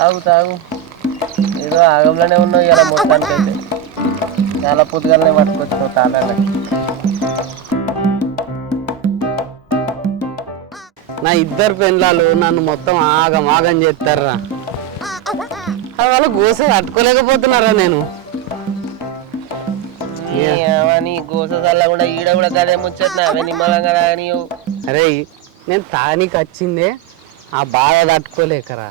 తాగు తాగు ఏదో ఆగంలోనే ఉన్నావు ఇలా మొత్తానికి అయితే చాలా పొద్దుగాలనే పట్టుకొచ్చినావు తాళాలని. నా ఇద్దరు పెళ్ళాలు నన్ను మొత్తం ఆగం ఆగం చేస్తారా. వాళ్ళ గోస తట్టుకోలేకపోతున్నారా నేను. నీ గోస చల్ల కూడా ఈడ కూడా గదే ముచ్చట్నా అవే నిమ్మలంగా తాగనియవు. అరే నేను తానికి వచ్చిందే ఆ బాధ తట్టుకోలేకరా.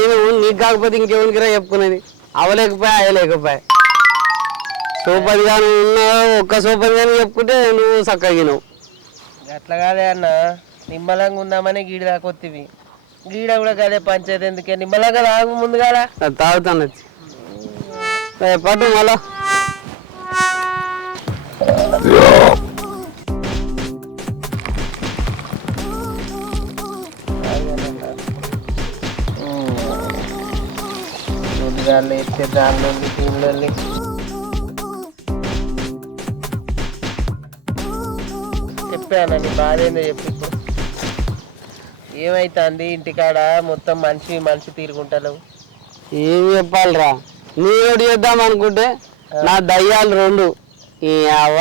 ఏమో నీకు కాకపోతే ఇంకెవరికిరా చెప్పుకునేది. అవలేకపోయా అయ్యలేకపోయా. సోపది కానీ ఉన్నా ఒక్క సోపది కానీ చెప్పుకుంటే నువ్వు చక్కగినవు. అట్లా కాదే అన్న నిమ్మలంగా ఉందామని గీడి దాకొత్తివి. గీడ కూడా గదే పంచాయతీ ఎందుకే నిమ్మలంగా తాగు ముందుగా తాగుతాను పట్టు మళ్ళా. పొద్దుగాలు ఎత్తే దానిలో దీనిలో చెప్పాను నీ బాధ ఏందో చెప్పి. ఇప్పుడు ఏమైతుంది ఇంటికాడ మొత్తం మనిషి తీరుకుంటావు. ఏం చెప్పాలరా నీ ఒకటి చేద్దాం అనుకుంటే నా దయ్యాలు రెండు. అవ్వ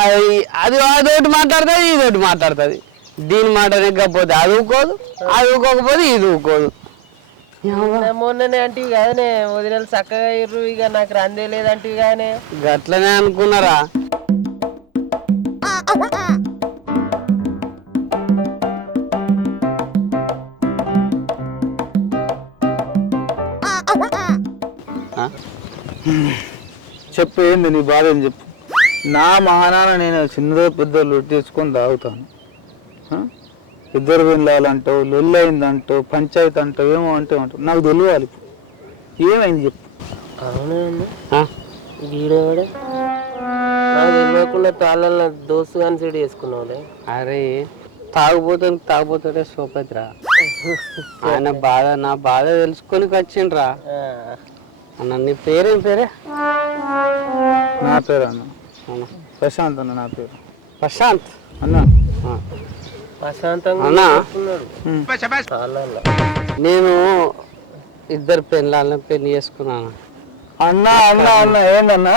అది అదొకటి మాట్లాడుతుంది ఇదొకటి మాట్లాడుతుంది. దీని మాట నెగ్గకపోతే అది ఊకోదు, అది ఊకోకపోతే ఇది ఊకోదు. మొన్ననే అంటివి కాదనే వదిలేలు చక్కగా ఇర్రు ఇక నాకు రందే లేదంటివి కానీ గట్లనే అనుకున్నారా. చెప్పు ఏంది నీ బాధ అని చెప్పు. నా మహానాన్న నేను చిన్నదో పెద్ద లొట్టి తెచ్చుకొని తాగుతాను. ఇద్దరు వెళ్ళాలంటావు, లొల్లి అయిందంటావు, పంచాయతీ అంటావు, ఏమో అంటే అంటావు. నాకు తెలియాలి ఏమైంది చెప్పు. అవునా గీడేవాడే నాకు తెలియకుండా తాళ్ళ దోస్తు కానీ సెడి చేసుకున్నావులే. అరే తాగుపోతే సోపతిరా. ఆయన బాధ నా బాధ తెలుసుకొని వచ్చిండ్రా అన్న. నీ పేరేం పేరే? నా పేరు అన్న ప్రశాంత్ అన్న. నా పేరు ప్రశాంత్ అన్న. అన్నా నేను ఇద్దరు పెళ్ళాలని పెళ్లి చేసుకున్నాను. అన్న అన్న అన్న ఏందన్నా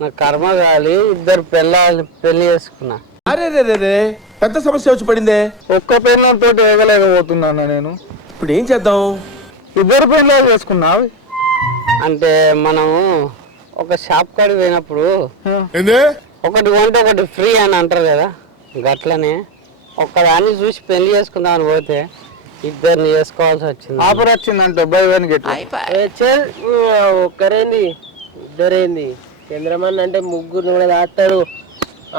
నా కర్మ కాలి ఇద్దరు పెళ్ళాలని పెళ్లి చేసుకున్నా. అరే రే రే పెద్ద సమస్య వచ్చి పడిందే. ఒక్క పెళ్ళంతో వేగలేకపోతున్నా నేను. ఇప్పుడు ఏం చేద్దాం? ఇద్దరు పెళ్ళాలు చేసుకున్నావు అంటే మనం ఒక షాప్ కాడికి పోయినప్పుడు ఒకటి కొంటే ఒకటి ఫ్రీ అని అంటారు కదా. గట్లనే ఒక్కదాన్ని చూసి పెళ్లి చేసుకుందామని పోతే ఇద్దరిని చేసుకోవాల్సి వచ్చింది. ఆఫర్ వచ్చిందంటే బై వన్ గెట్ ఒక్కరేంది ఇద్దరేంది. చంద్రమన్ అంటే ముగ్గురు కూడా దాస్తాడు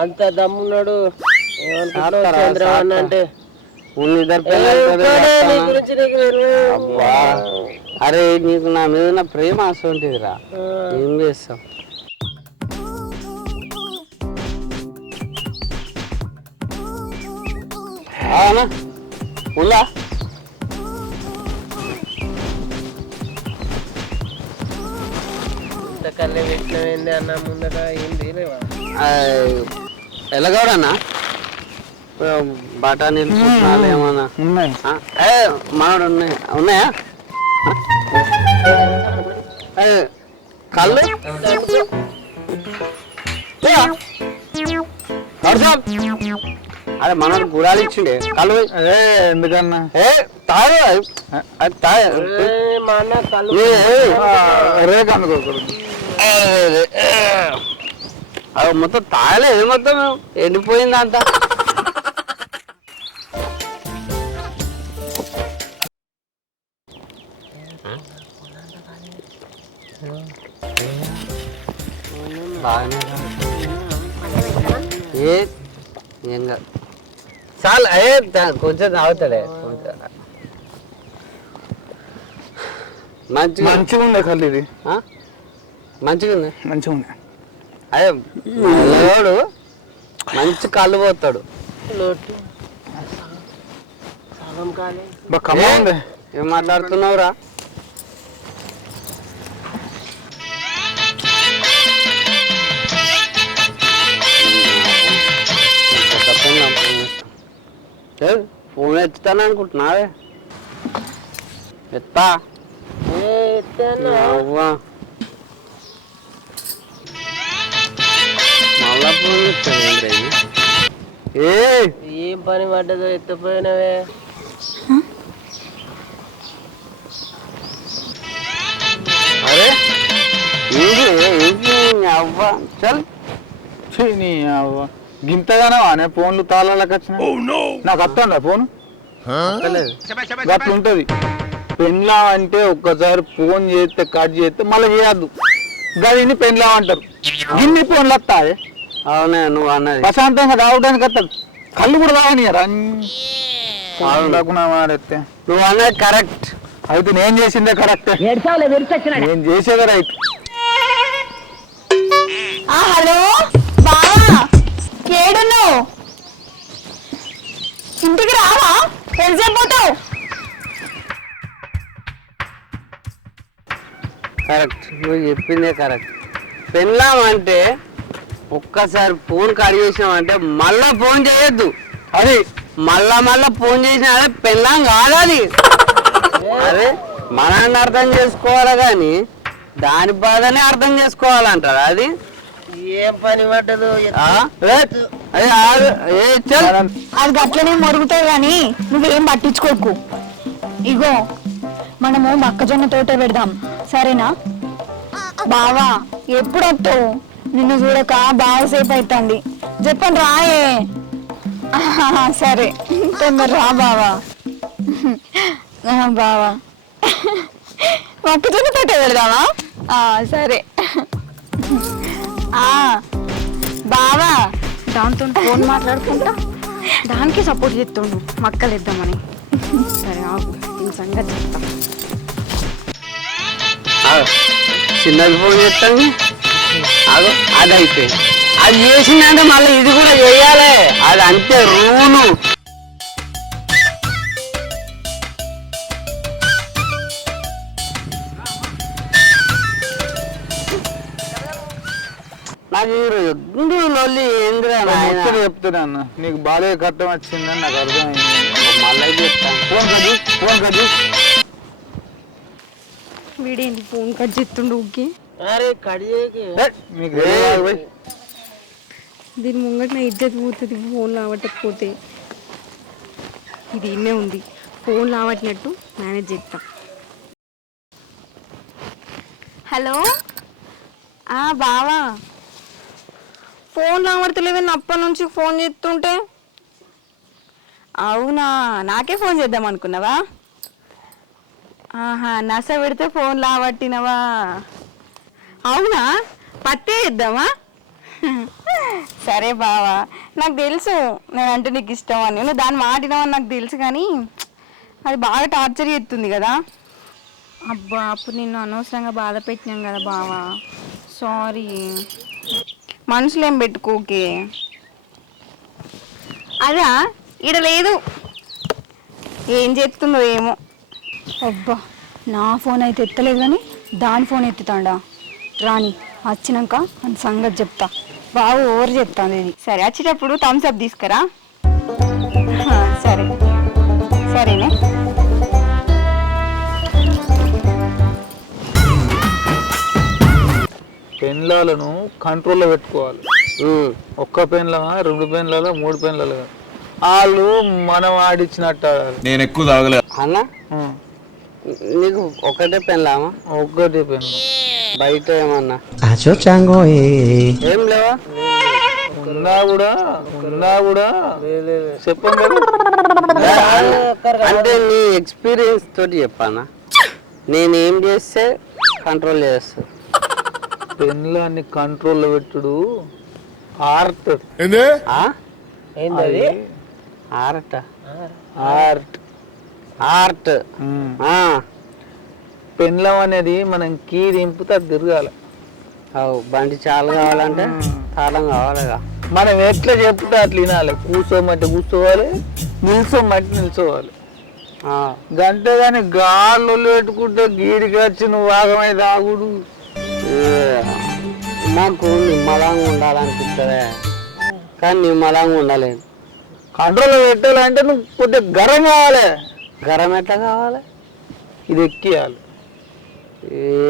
అంత దమ్మున్నాడు. చంద్రమన్ అంటే అరే నీకు నా మీద ఉన్న ప్రేమ అసలుంటిదిరా. ఏం చేస్తాం. అవునా ఉందా? కళ్ళే పెట్టినవేంది అన్న ముందట ఏంది లేవా? ఎలాగవడన్నా బఠానీలు ఏమన్నా ఉన్నాయి? మామిడి ఉన్నాయా? కళ్ళు అదే మనకు గుడాలు ఇచ్చిండే కళ్ళు. ఎందుకన్నా తాగు మా అన్న కళ్ళు రేపు అందుకోకూడదు. అది మొత్తం తాగలేదు, మొత్తం ఎండిపోయింది అంతా. ఏం కాదు చాలా కొంచెం తాగుతాడే. కొంచెం మంచిగా ఉంది కళ్ళు. ఇది మంచిగా ఉంది. మంచిగా ఉంది. అదే లేవాడు మంచి కళ్ళు పోతాడు. ఏం మాట్లాడుతున్నావురా? ఫోన్ ఎత్తుతాను అనుకుంటున్నావే ఎత్తా అవ్వా మళ్ళా ఫోన్ ఎత్తాను ఏం పని పడ్డదో ఎత్తపోయినవే అరే అవ్వా చల్ నీ అవ్వ గింతగానో అనే ఫోన్లు తాళాలకు వచ్చిన నాకు వస్తుందా ఫోన్ గట్ల ఉంటది పెన్లా అంటే ఒక్కసారి ఫోన్ చేస్తే కట్ చేస్తే మళ్ళీ చేయద్దు గదిని పెన్లా అంటారు గిన్ని ఫోన్లు వస్తాయి అవునే నువ్వు అన్నది ప్రశాంతంగా రావడానికి వస్తుంది కళ్ళు కూడా రావనియరా మారెత్తే నువ్వు అన్నది కరెక్ట్ అయితే నేను చేసిందే కరెక్ట్ నేను చేసేదే రైట్ హలో బావా ఏడున్నావు ఇంటికి రావా తెలిసిపోతావు కరెక్ట్ నువ్వు చెప్పిందే కరెక్ట్ పెళ్ళాం అంటే ఒక్కసారి ఫోన్ కట్ చేసినామంటే మళ్ళా ఫోన్ చేయొద్దు అది మళ్ళా ఫోన్ చేసినా అదే పెళ్ళాం కాదు అది అరే మనల్ని అర్థం చేసుకోవాలి కానీ దాని బాధనే అర్థం చేసుకోవాలంటారు అది ఏం పని పడ్డదో అది గట్లనే మరుగుతాయి గాని నువ్వేం పట్టించుకోకు ఇగో మనము మొక్కజొన్న తోట పెడదాం సరేనా బావా ఎప్పుడు వస్తావు నిన్ను చూడక బాగా సేపు అవుతుంది చెప్పండి రాయే సరే తొందర రా బావా బావా మొక్కజొన్న తోట పెడదామా సరే బావా దాంతో ఫోన్ మాట్లాడుకుంటా దానికి సపోర్ట్ చేస్తుండు మక్కలు ఇద్దామని సరే ఆగు నేను సంగతి చెప్తా చిన్నది ఫోన్ చేస్తాను అదో అది అయిపోయింది అది చేసిందంటే మళ్ళీ ఇది కూడా చేయాలి అది అంతే రూలు నాకు ఎందు లొల్లి ఏందిరా ముచ్చట చెప్తున్నా అన్న నీకు బాగా కట్టం వచ్చిందని నాకు అర్థమైంది మళ్ళీ చెప్తాను ఫోన్ కది వీడేంటి ఫోన్ కట్ చేస్తుండు ఊకి అరే కడియేకి నీకు దీని ముంగట నా ఇజ్జత్ పోతుంది ఫోన్ లావట్టకపోతే ఇది ఇన్నే ఉంది ఫోన్ లావట్టినట్టు మేనేజ్ చేస్తా హలో బావా ఫోన్ లావడతలేదని అప్పటి నుంచి ఫోన్ చేస్తుంటే అవునా నాకే ఫోన్ చేద్దాం అనుకున్నావా నస పెడితే ఫోన్ లావట్టినవా అవునా పత్తే ఇద్దామా సరే బావా నాకు తెలుసు నేనంటే నీకు ఇష్టం అని నువ్వు దాన్ని మాటినావని నాకు తెలుసు కానీ అది బాగా టార్చర్ చేస్తుంది కదా అబ్బా అప్పుడు నిన్ను అనవసరంగా బాధ పెట్టినాం కదా బావా సారీ మనసులో ఏం పెట్టుకోకే అదా ఈడ లేదు ఏం చేస్తుందో ఏమో అబ్బా నా ఫోన్ అయితే ఎత్తలేదు కానీ దాని ఫోన్ ఎత్తుతాడా రాని వచ్చినాక అని సంగతి చెప్తా బాగా ఓవర్ చెప్తాను ఇది సరే వచ్చేటప్పుడు థమ్స్ అప్ తీసుకురా సరే సరేనే పెన్లను కంట్రోల్లో పెట్టుకోవాలి ఒక్క పెన్లమా 2 పెన్లలో 3 పెన్లలో వాళ్ళు మనం ఆడిచ్చినట్టు నేను ఎక్కువ తాగలే అన్న నీకు ఒకటే పెళ్ళామా ఒక్కటే పెన్ బయట ఏమన్నా ఏం లేవా ఉన్నా కూడా చెప్పండి అంటే నీ ఎక్స్పీరియన్స్ తోటి చెప్పానా నేనేం చేస్తే కంట్రోల్ చేస్తా పెన్లాన్ని కంట్రోల్లో పెట్టుడు ఆర్ట్ ఏంటది ఆర్ట్ ఆర్ట్ ఆర్ట్ పెన్లం అనేది మనం కీ దింపుతే అది తిరగాలి బండి చాలు కావాలంటే తాళం కావాలిగా మనం ఎట్లా చెప్తే అట్లా వినాలి కూర్చోమంటే కూర్చోవాలి నిల్చోమంటే నిల్చోవాలి గంట కానీ గాళ్ళు పెట్టుకుంటే గీడికి వచ్చి నువ్వు భాగమై తాగుడు నాకు నిమ్మలంగా ఉండాలనిపిస్తుంది కానీ నిమ్మలంగా ఉండలేదు కంట్రోల్లో పెట్టాలంటే నువ్వు కొద్దిగా గరం కావాలి. గరం ఎట్లా కావాలి? ఇది ఎక్కియాలి.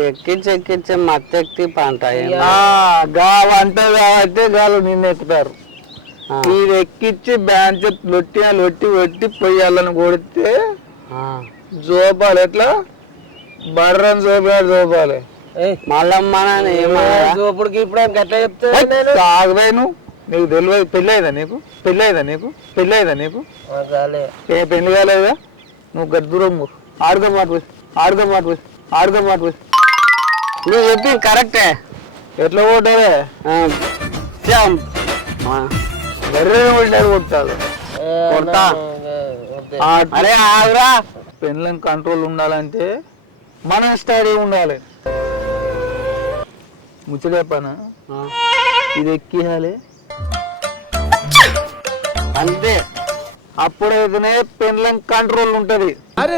ఎక్కించి మత్తెక్కి పంట గా వంట కాబట్టి గాలు నిన్ను ఎక్కుతారు. ఇది ఎక్కించి బ్యాంచ్ లొట్టి పొయ్యాలని కొడితే జోపాలి. ఎట్లా బర్రని జోపాలి. ఇప్పటికి ఇప్పుడు గట్లా చెప్తే తాగలేను. నీకు తెలియదు. పెళ్ళైదా నీకు పెళ్లి కాలేదా? నువ్వు గట్టి దూరం ఆడుకో మాట నువ్వు చెప్పి కరెక్టే. ఎట్లా కొట్టారే? బర్రె కొట్టాడు కొట్టాలి. కొడతా. అరే ఆగురా. పెళ్ళం కంట్రోల్ ఉండాలంటే మన స్టైల్ ఉండాలి. ముచ్చటే పన ఇది ఎక్కియాలి అంతే. అప్పుడైతేనే పెళ్ళం కంట్రోల్ ఉంటది. అరే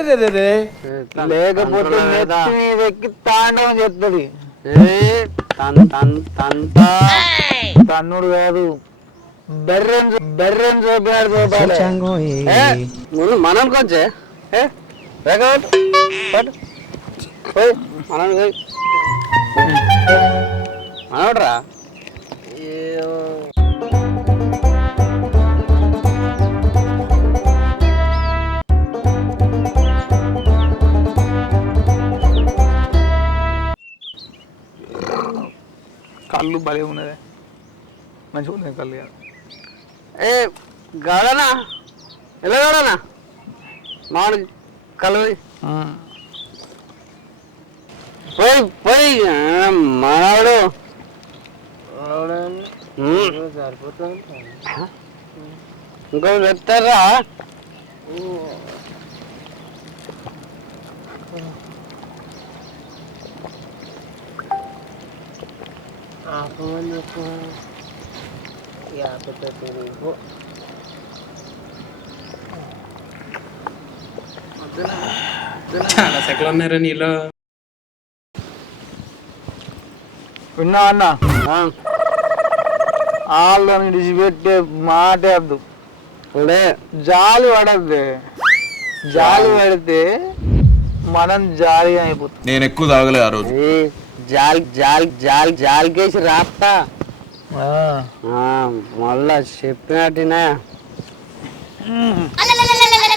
లేకపోతే నెత్తి మీద ఎక్కి తాండవం చెప్తుంది. తన్నుడు కాదు, బెర్రెన్ చూపాడు. మనం కొంచెం మనోడ్రా. కళ్ళు భలే ఉన్నదే, మంచిగా ఉన్నాయి కళ్ళు. ఏ గాడనా ఎలా గాడనా మామిడి కళ్ళు పోయి మనవాడు ఇంకో చెప్తారా? చాలా సెకలు ఉన్నారా నీలో? విన్నా అన్న, వాళ్ళని విడిచిపెట్టే మాట వద్దు. జాలి పడద్దు. జాలి పడితే మనం జాలి అయిపోతుంది. నేను ఎక్కువ తాగలే ఆ రోజు. జాలికేసి రాస్తా మళ్ళా చెప్పినట్టునా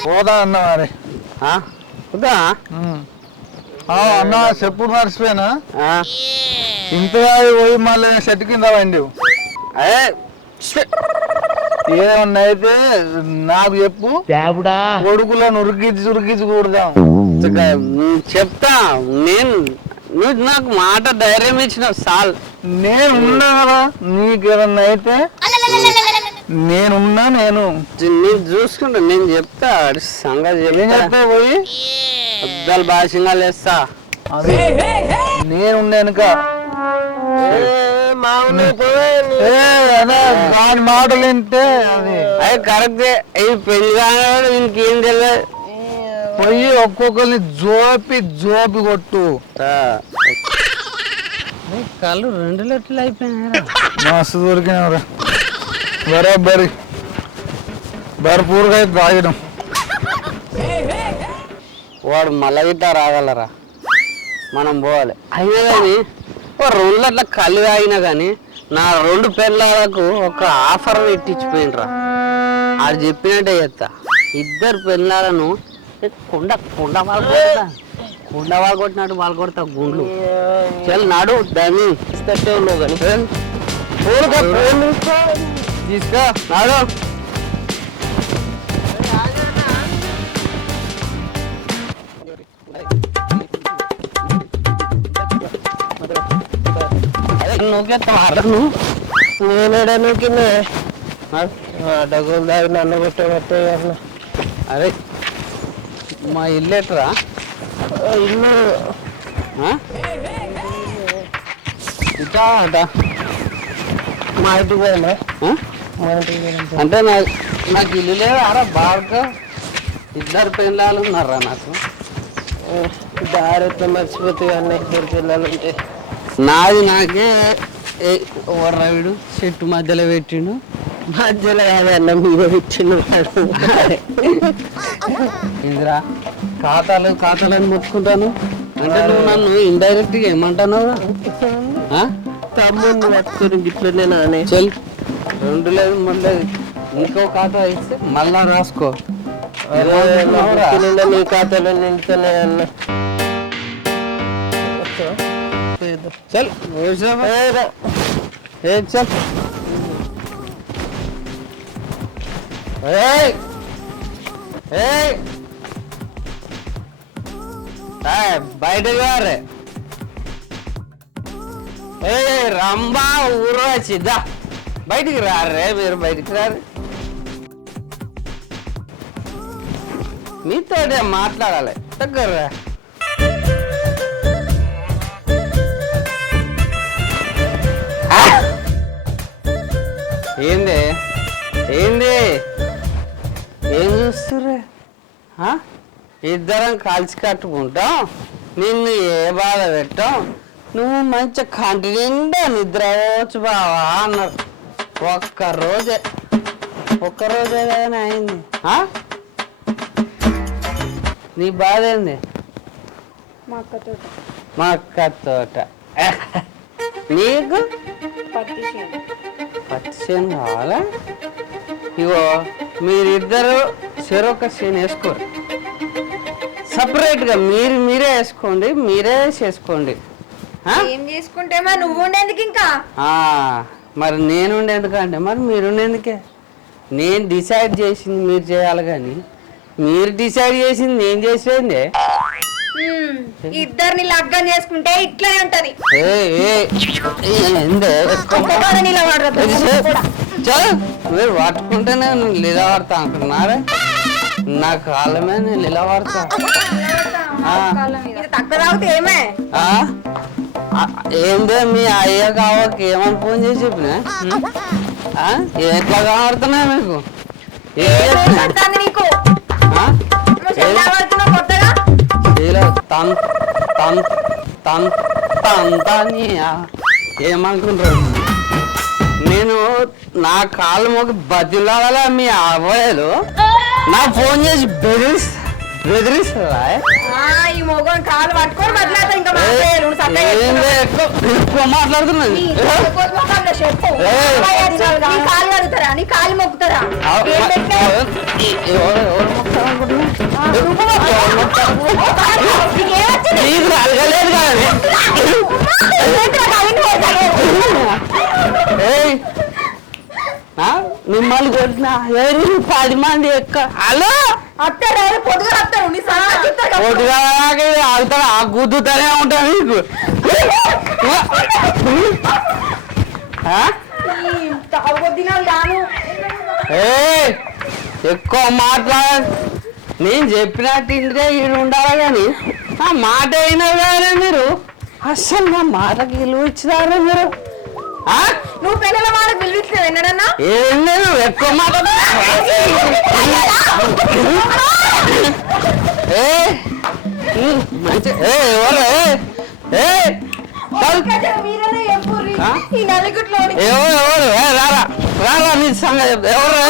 పోదా అన్న మరి. అన్న చెప్పుడు మర్చిపోయినా, ఇంతగా పోయి మళ్ళీ చెట్టు కింద వండి ఏమన్నా అయితే నాకు చెప్పు. కొడుకులను ఉరికించి కూడదాం. చెప్తా. నువ్వు నాకు మాట ధైర్యం ఇచ్చిన సాల్. నేను ఉన్నా కదా, నీకేమన్నా అయితే నేనున్నా. నేను చూసుకుంటా. నేను చెప్తా సంగతి. ఏం చెప్తా పోయి అద్దాలు భాషంగా లేస్తా. నేనున్నా వెనుక. దాని మాటలు వింటే అది కరెక్టే. ఇది పెళ్లి కాదు, ఇంకేం తెలియదు. పోయి ఒక్కొక్కరిని జోపి కొట్టు. కళ్ళు 2 లీటర్లు అయిపోయినా. మస్తు దొరికినవరా. బరాబరి భర్పూర్గా తాగడం. వాడు మళ్ళీ గిట్ట రాగలరా? మనం పోవాలి. అయినా కానీ 2 లీటర్ల కళ్ళు తాగినా కానీ నా 2 పిల్లలకు ఒక ఆఫర్ పెట్టించిపోయినరా. అది చెప్పినట్టే చెప్తా. 2 పిల్లలను కుండ వాళ్ళు కొట్టినట్టు వాళ్ళు కొడతా గుండ్లు. చల్ నాడు దాన్ని తీసుకో నాడు. నూకెత్తాను నేనేడా నూకిందే డబ్బులు దాగి నన్ను పెట్టే. అరే మా ఇల్లు ఎట్రా? ఇల్లు ఇట్లా అంట. మా ఇంటికి పోయమ్మా. మా ఇంటికి అంటే నాకు ఇల్లు లేదు. అరా బాగా 2 పిల్లలు ఉన్నారా నాకు. దారి ఎట్లా మర్చిపోతాయి అన్న 2 పిల్లలు ఉంటే. నాది నాకే రవిడు చెట్టు మధ్యలో పెట్టిండు. మధ్యలో కాదన్న మీద పెట్టిన ఇందిరా ఖాతాలు అని మొత్తుకుంటాను అంటే నువ్వు నన్ను ఇండైరెక్ట్ గా ఏమంటున్నావు తమ్ముడిని పట్టుకొని గిట్లనే నానే చెల్ 2 లేదు 3 లేదు ఇంకో ఖాతా ఇస్తే మళ్ళా రాసుకో నీ ఖాతాలో నిండుతున్నాయి అన్న చల్ చల్ బయటకు రారే రంబా ఊరు వచ్చిద్దా బయటికి రారే మీరు బయటికి రారు మీతోటే మాట్లాడాలి దగ్గర రా ఏంది ఏంది ఏం చూస్తుర్రే ఇద్దరం కలిసి కట్టుకుంటాం నిన్ను ఏ బాధ పెట్టాం నువ్వు మంచి కంటి నిండా నిద్రవచ్చు బావా అన్నారు ఒక్కరోజే కానీ అయింది నీ బాధ ఏంది మా అక్క తోట నీకు పత్తి చేను కావాలా ఇగో మీరిద్దరు చెరొక చేను వేసుకోరు సపరేట్గా మీరే వేసుకోండి మీరే చేసుకోండి ఏం చేసుకుంటేమా నువ్వు ఉండేందుకు ఇంకా మరి నేను ఉండేందుకంటే మరి మీరు ఉండేందుకే నేను డిసైడ్ చేసింది మీరు చేయాలి కానీ మీరు డిసైడ్ చేసింది నేను చేసేది ఇద్దరిని లగ్గం చేసుకుంటే ఇట్లనే ఉంటది మీరు పట్టుకుంటేనే నిలబడతా అంటున్నారే నా కాళ్ళ మీద నేను నిలబడతా తక్కువ తాగితే ఏమే ఏందే మీ అయ్య కావకి ఏమని ఫోన్ చేసి చెప్పినా ఎట్లా కనబడుతున్నా మీకు నీకు ఏమనుకుంటారు నేను నా కాళ్ళు మొక్క బతిలాగా మీ అవ్వలేదు నా ఫోన్ చేసి బెదిరిస్తుందా ఈ మొగం కాలు పట్టుకొని ఎక్కువ మాట్లాడుతున్నాను కాలు కడుగుతారా నీ కాలు మొక్కుతారా అలగలేదు మిమ్మల్ని కొట్టిన 10 మంది ఎక్క హలో పొద్దుగా ఆగుతాడు ఆ గుద్దుతూనే ఉంటా మీకు ఎక్కువ మాట్లాడ నేను చెప్పినట్టు ఇంటికే ఈడు ఉండాలి కానీ ఆ మాట అయినా కానీ మీరు అసలు నా మాటకి విలువ ఇచ్చినారా మీరు నువ్వు పిల్లల వాళ్ళకి పిలిపించలేవు ఎన్నడన్నా ఏం లేదు ఎక్కువ మాట రారా నీ సంగతి ఎవరు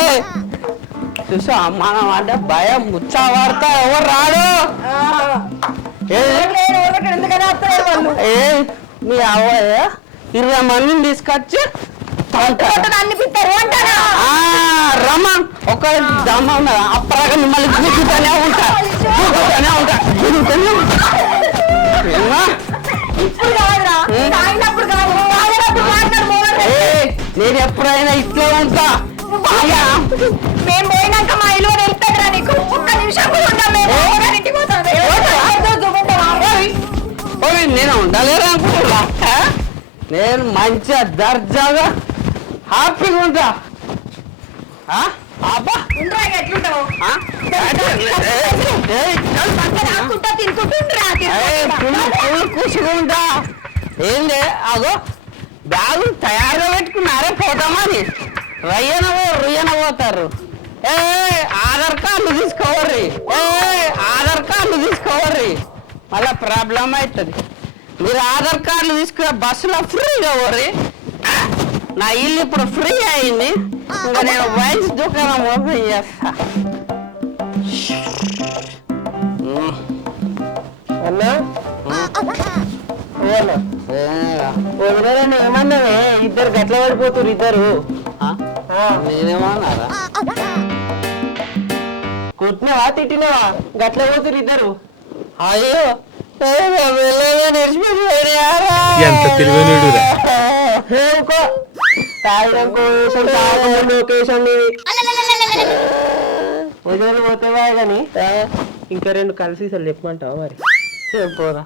చూసా మనం అంటే భయం ముచ్చా వాడతా ఎవరు రాడు మీ అవ్వయ్య 20 మందిని తీసుకొచ్చి రమ్మ ఒక దమ్మ అప్పటిగా మిమ్మల్ని కూర్చుంటూనే ఉంటా నేను ఎప్పుడైనా ఇట్లా ఉంటా మేము పోయినాక మా ఇల్లు వెళ్తారా నీకు ఒక్క నిమిషం కూడా ఉంటాం నేను ఉండలేరు అనుకుంటున్నా నేను మంచిగా దర్జాగా హ్యాపీగా ఉంటా కూర్చుకుంటా ఏంది అగో బ్యాగు తయారుగా పెట్టుకున్నారే పోతామని రుయ్యన పోతారు ఆధార్ కార్డు తీసుకోవర్రి మళ్ళా ప్రాబ్లం అవుతుంది మీరు ఆధార్ కార్డులు తీసుకునే బస్సులో ఫ్రీగా పోర్రి నా ఇల్లు ఇప్పుడు ఫ్రీ అయింది ఇంకా నేను వైన్స్ దుకాణం ఓపెన్ చేస్తా. అన్నా వదిలేదని ఏమన్నావే? ఇద్దరు గట్ల పడిపోతురు ఇద్దరు. నేనేమన్నారా? కొట్టినావా తిట్టినావా? గట్ల పోతురు ఇద్దరు. అయ్యో ఎంత తెలివైనడురా. వదిలి పోతేవా కానీ ఇంకా 2 కలిసి చెప్పమంటావా మరి? చెప్పరా?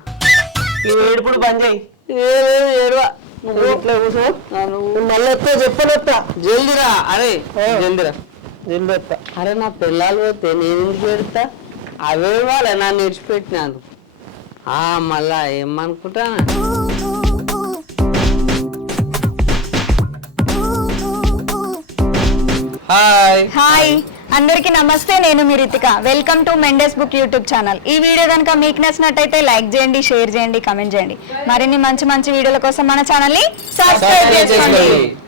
ఈ ఏడుపుడు బంద్ చేయి. ఏడువా నువ్వు ఇట్లా కూర్చో. మళ్ళీ వస్తా చెప్పనొస్తా. జల్దిరా. అరే జల్దిరా. జల్ది వస్తా. అరే నా పిల్లలు పోతే నేను ఎందుకు పెడతా? అవే వాళ్ళ నన్ను విడిచిపెట్టినాను. మళ్ళా ఏమనుకుంటాను. హాయ్ హాయ్ అందరికీ నమస్తే, నేను మీ Ritika. Welcome to Mendes book YouTube channel. ఈ వీడియో కనుక మీకు నచ్చినట్టయితే లైక్ చేయండి, షేర్ చేయండి, కమెంట్ చేయండి. మరిన్ని మంచి మంచి వీడియోల కోసం మన ఛానల్ ని సబ్స్క్రైబ్ చేసుకోండి.